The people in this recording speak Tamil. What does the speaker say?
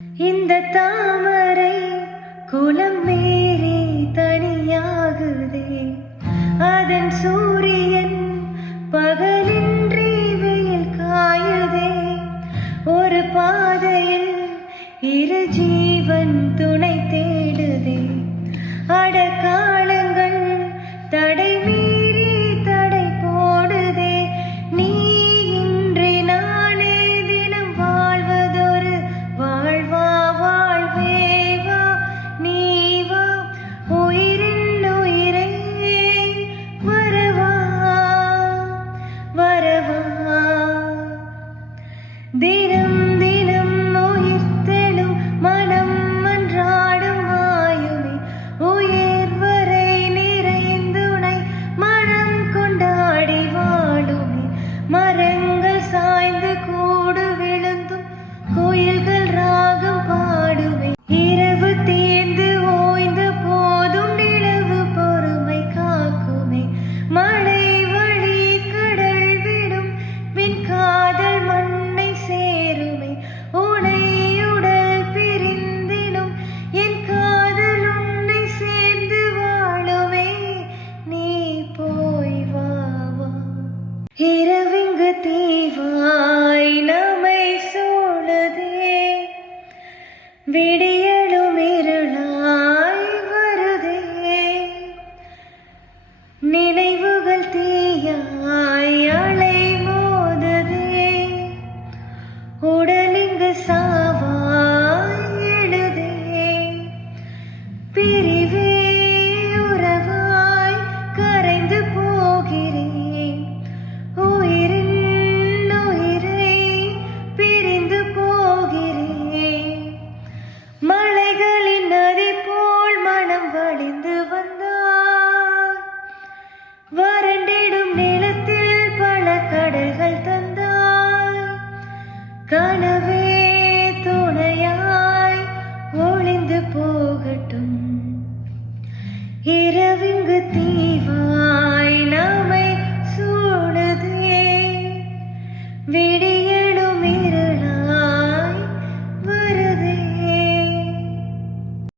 இந்த தாமரை குலம் மீறி தனியாகுதே, அதன் சூரியன் பகலின்றி வெயில் காயுதே. ஒரு பாதையில் இரு ஜீவன் துணை தேடுதே, அடக்காலங்கள் தடை மீறி தடை போடுதே. நீ இன்றி நானே தினம் வாழ்வதொரு வாழ்வா வாழ்வேவா, நீ வா உயிரின் உயிரே வரவா வரவா. தினம் தினம் உயிர்த்தெழும் மனம் மன்றாடும் மாயுமே, உயிர் வரை நிறைந்துனை மனம் கொண்டாடி வாழுமே. மரங்கள் சாய்ந்து கூடு விழுந்தும் கோயில்கள் ராகம் பாடுமே. இரவு தீர்ந்து ஓய்ந்த போதும் நிலவு பொறுமை காக்குமே. மழை வழி கடல் விடும் வின் காதல் மண்ணை சேருமே. உடையுடல் பிரிந்தினும் என் காதல் உன்னை சேர்ந்து வாழுமே. நீ போய் வா வா. இரவிங்கு தீவாய் நம்மை சூழதே, விடிய